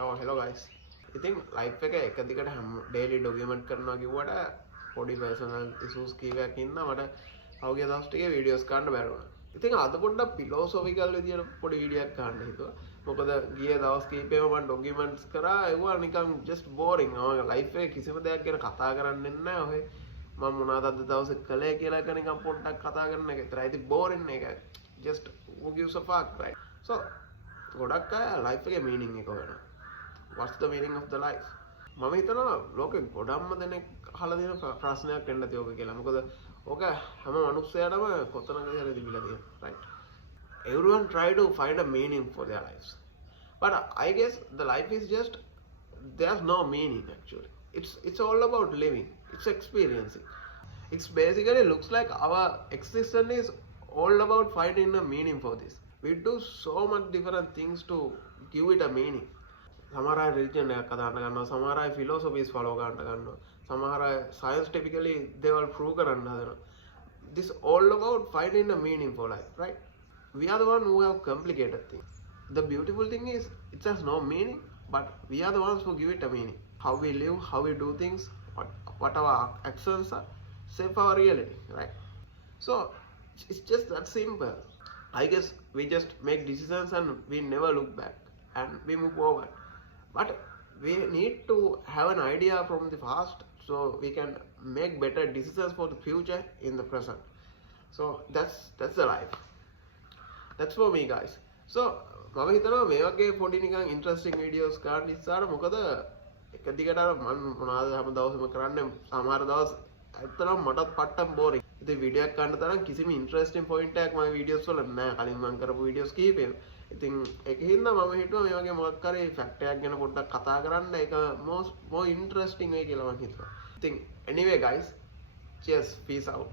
Oh, hello guys. ඉතින් ලයිෆ් එක එක දිගට හැම ඩේලි ඩොකියුමන්ට් කරනවා කිව්වට පොඩි පර්සනල් ඉෂුස් කීපයක් ඉන්නා මට අවුගේ දවස් ටිකේ වීඩියෝස් ගන්න බැරි වුණා. ඉතින් අද පොඩ්ඩක් ෆිලොසොෆිකල් විදියට පොඩි වීඩියෝ එකක් ගන්න හිතුවා. මොකද ගිය දවස් කීපෙම මම ඩොකියුමන්ට්ස් කරා ඒවා නිකන් just boring. මම ලයිෆ් එකේ කිසිම දෙයක් ගැන කතා කරන්නේ නැහැ. ඔය මම මොනවද අද දවසේ කළේ කියලා එක නිකන් පොඩ්ඩක් කතා කරන එක විතරයි. ඉතින් boring එක. just who gives a fuck, right? So ගොඩක් අය ලයිෆ් එකේ meaning එක හොයනවා. What's the meaning of the life? මම හිතනවා ලෝකෙ ගොඩක්ම දෙනෙක් අහලා දෙන ප්‍රශ්නයක් වෙන්න ඇති ඕක කියලා. මොකද ඕක හැම මනුස්සයටම කොතනකද හරි තිබිලා තියෙනවා, right? Everyone try to find a meaning for their lives. But I guess the life is just there's no meaning actually. It's all about living. It's experiencing. It's basically looks like our existence is all about finding a meaning for this. We do so much different things to give it a meaning. සමහර අය රිලිජන් එකක් අදහන්න ගන්නවා, සමහර අය ෆිලොසොෆිස් ෆලෝ ගන්න ගන්නවා, සමහර අය සයන්ටිෆිකලි දේවල් ප්‍රූව් කරන්න හදනවා. This all about finding a meaning for life, right? We are the one who have complicated things. The beautiful thing is it has no meaning, but we are the ones who give it a meaning. How we live, how we do things, what our actions are, shape our reality, right? So it's just that simple. I guess we just make decisions and we never look back and we move forward. But we need to have an idea from the past so we can make better decisions for the future in the present. So that's the life. That's for me guys. So මම හිතනවා මේ වගේ පොඩි නිකන් interesting videos ගන්න ඉස්සාර මොකද එක දිගට මම මොනවාද හැම දවසම කරන්නේ සමහර දවස් ඇත්තටම මටත් පට්ටම් බෝරින්. ඉතින් වීඩියෝ එකක් ගන්න තරම් කිසිම ඉන්ටරෙස්ටිං පොයින්ට් එකක් මගේ වීඩියෝස් වල නැහැ. කලින් මම කරපු වීඩියෝස් කීපෙම. ඉතින් ඒකින්ද මම හිතුවා මේ වගේ මොකක් හරි ෆැක්ට් එකක් ගැන පොඩ්ඩක් කතා කරන්න ඒක more interesting වෙයි කියලා මම හිතුවා. ඉතින් anyway guys, cheers, peace out.